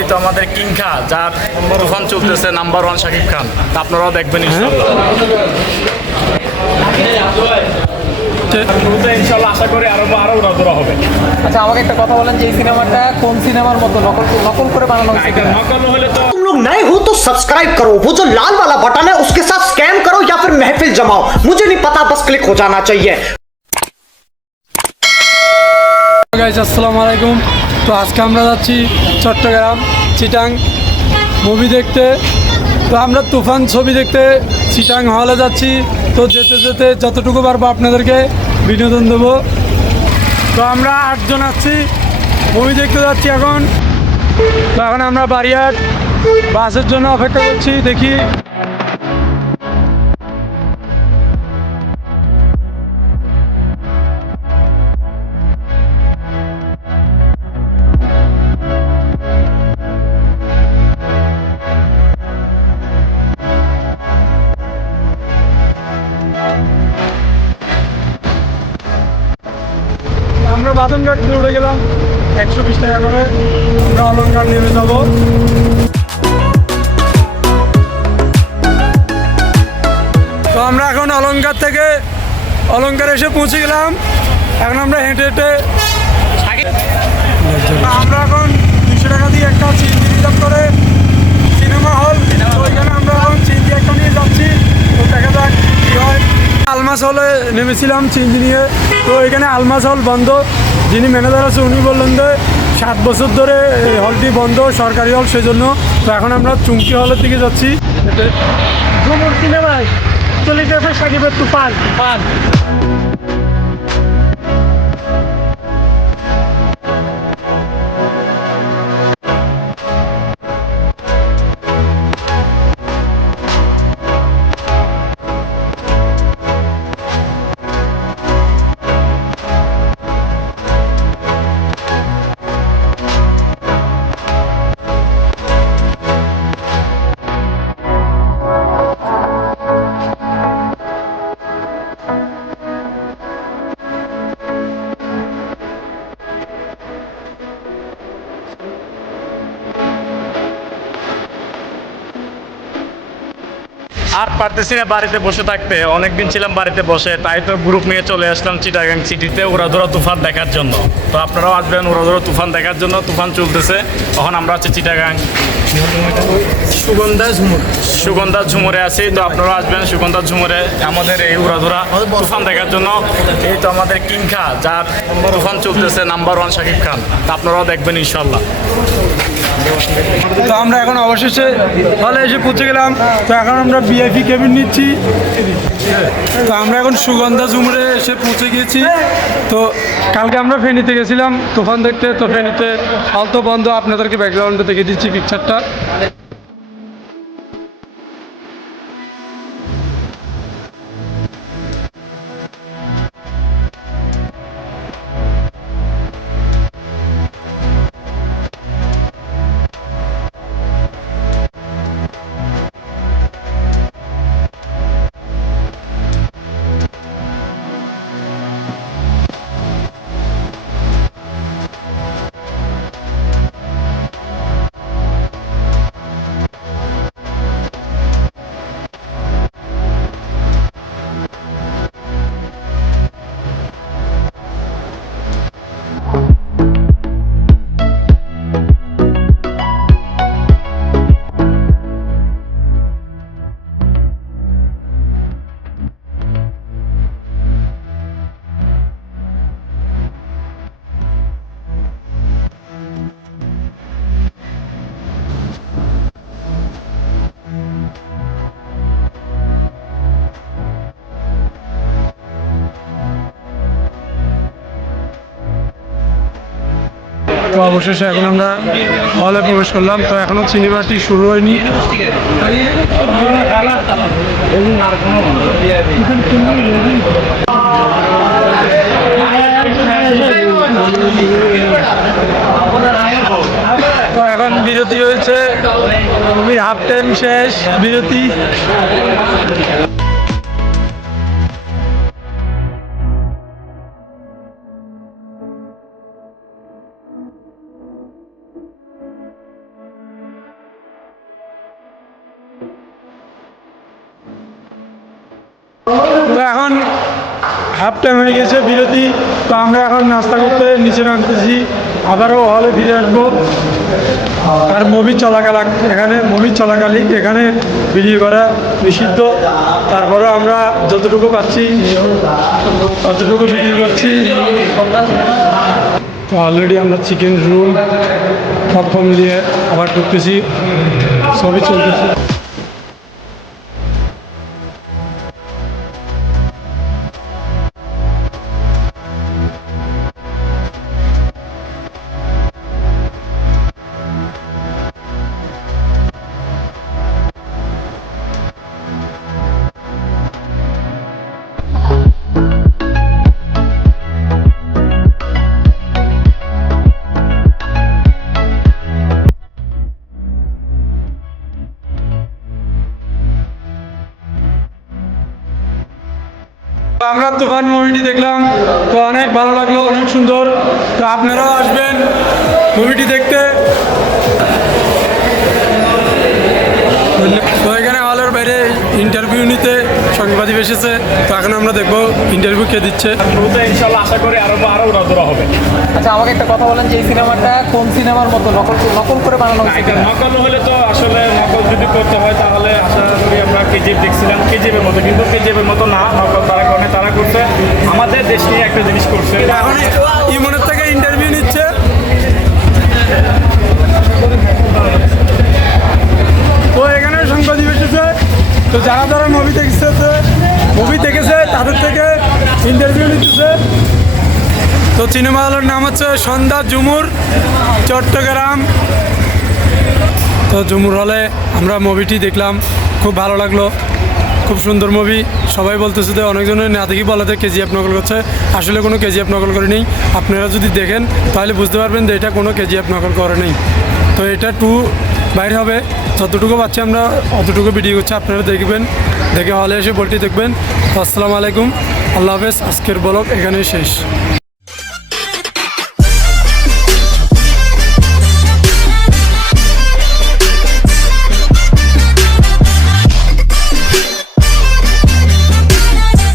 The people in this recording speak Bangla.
এই তো আমাদের কিং খা, যার তুফান চলতেছে, নাম্বার 1 শাকিব খান। আপনারাও দেখবেন ইনশাল্লাহ। ইনশাল্লাহ আশা করি আরো উড়াধুরা হবে। আচ্ছা, আমাকে একটা কথা বলেন যে এই সিনেমাটা কোন সিনেমার মতো নকল করে বানানো হয়েছে? নকল হলে তো तुम लोग नए हो तो सब्सक्राइब करो, वो जो लाल वाला बटन है उसके साथ स्कैम करो या फिर महफिल जमाओ, मुझे नहीं पता, बस क्लिक हो जाना चाहिए। গাইস আসসালামু আলাইকুম। তো আজকে আমরা যাচ্ছি চট্টগ্রাম চিটাং মুভি দেখতে। তো আমরা তুফান ছবি দেখতে চিটাং হলে যাচ্ছি। তো যেতে যেতে যতটুকু পারবো আপনাদেরকে বিনোদন দেবো। তো আমরা 8 জন আছি, মুভি দেখতে যাচ্ছি এখন। তো এখন আমরা বারিয়ার বাসের জন্য অপেক্ষা করছি, দেখি। আমরা বাদনঘাট উঠে গেলাম, 120 টাকা করে। আমরা অলংকার নেমে যাবো। তো আমরা এখন অলংকার এসে পৌঁছে গেলাম। এখন আমরা হেঁটে হেঁটে আমরা এখন 200 টাকা দিয়ে একটা চিনজি রিজার্ভ করে সিনেমা হল, ওইখানে আমরা এখন চিনজি একটা নিয়ে যাচ্ছি। তো দেখা যাক কী হয়। আলমাস হলে নেমেছিলাম চিনজি নিয়ে। তো এখানে আলমাস হল বন্ধ। যিনি ম্যানেজার আছে উনি বললেন যে 7 বছর ধরে হলটি বন্ধ, সরকারি হল, সেজন্য। তো এখন আমরা চুমকি হলের দিকে যাচ্ছি। ঝুমুর সিনেমায় চলে গেছে সাকিবের তুফান। আর পারতেছি না বাড়িতে বসে থাকতে, অনেকদিন ছিলাম বাড়িতে বসে, তাই তো গ্রুপ নিয়ে চলে আসলাম চিটাগাং সিটিতে উড়াধুরা তুফান দেখার জন্য। তো আপনারাও আসবেন উড়াধুরা তুফান দেখার জন্য। তুফান চলতেছে, তখন আমরা আছি চিটাগাং সুগন্ধা ঝুমুরে আছি। তো আপনারাও আসবেন সুগন্ধা ঝুমুরে আমাদের এই উড়াধুরা তুফান দেখার জন্য। এই তো আমাদের কিং খা, যার তুফান চলতেছে, নাম্বার 1 শাকিব খান। তো আপনারাও দেখবেন ইনশাল্লাহ। তো আমরা এখন অবশেষে হলে এসে পৌঁছে গেলাম। তো এখন আমরা ভিআইপি কেবিন নিচ্ছি। তো আমরা এখন সুগন্ধা ঝুমুরে এসে পৌঁছে গিয়েছি। তো কালকে আমরা ফেনীতে গেছিলাম তুফান দেখতে। তো ফেনীতে হল তো বন্ধ, আপনাদেরকে ব্যাকগ্রাউন্ডে দেখে দিচ্ছি পিকচারটা। তো অবশেষে এখন আমরা হলে প্রবেশ করলাম। তো এখনো সিনেমাটি শুরু হয়নি। তো এখন বিরতি হয়েছে, মুভির হাফ টাইম শেষ, বিরতি। হাফ টাইম হয়ে গেছে বিরতি। তো আমরা এখন নাস্তা করতে নিচে নামতেছি, আবারও হলে ফিরে আসবো। আর মুভি চলাকালীন এখানে ভিডিও করা নিষিদ্ধ। তারপরে আমরা যতটুকু পাচ্ছি ততটুকু ভিডিও করছি। তো অলরেডি আমরা চিকেন রোল পপকর্ন দিয়ে আবার ঢুকতেছি, সবই চলতেছে। আমরা তুফান মুভিটি দেখলাম, তো অনেক ভালো লাগলো, অনেক সুন্দর। তো আপনারাও আসবেন মুভিটি দেখতে। তো এখানে হলের বাইরে ইন্টারভিউ নিতে সাংবাদিক এসেছে, তো এখন আমরা দেখবো ইন্টারভিউ কে দিচ্ছে। শুরুতে ইনশাল্লাহ আশা করি আরো উড়াধুরা হবে। আচ্ছা, আমাকে একটা কথা বলেন যে এই সিনেমাটা কোন সিনেমার মতো নকল করে বানানো হয়েছে এটা কিনা? নকল হলে তো আসলে নকল যদি করতে হয় তাহলে আশা করি আমরা কেজিএফ দেখছিলাম, কেজিএফের মতো, কিন্তু কেজিএফের মতো না। নকল তারা কারণে তারা করছে আমাদের দেশ নিয়ে একটা জিনিস করছে। এখন ইমনের থেকে ইন্টারভিউ নিচ্ছে। তো এখানে সাংবাদিক এসেছে, তো যারা মুভি দেখেছে তাদের থেকে ইন্টারভিউ নিতেছে। তো সিনেমা হলের নাম হচ্ছে সন্ধ্যা ঝুমুর, চট্টগ্রাম। তো ঝুমুর হলে আমরা মুভিটি দেখলাম, খুব ভালো লাগলো, খুব সুন্দর মুভি। সবাই বলতেছে যে অনেকজনের না দেখি বলে কেজিএফ নকল করছে, আসলে কোনো কেজিএফ নকল করে নেই। আপনারা যদি দেখেন তাহলে বুঝতে পারবেন যে এটা কোনো কেজিএফ নকল করে নেই। তো এটা 2 বাইরে হবে, যতটুকু পাচ্ছি আমরা অতটুকু ভিডিও করছি, আপনারা দেখবেন, দেখে হলে এসে বলটি দেখবেন। আসসালামু আলাইকুম, আল্লাহ হাফেজ। আজকের ব্লগ এখানেই শেষ।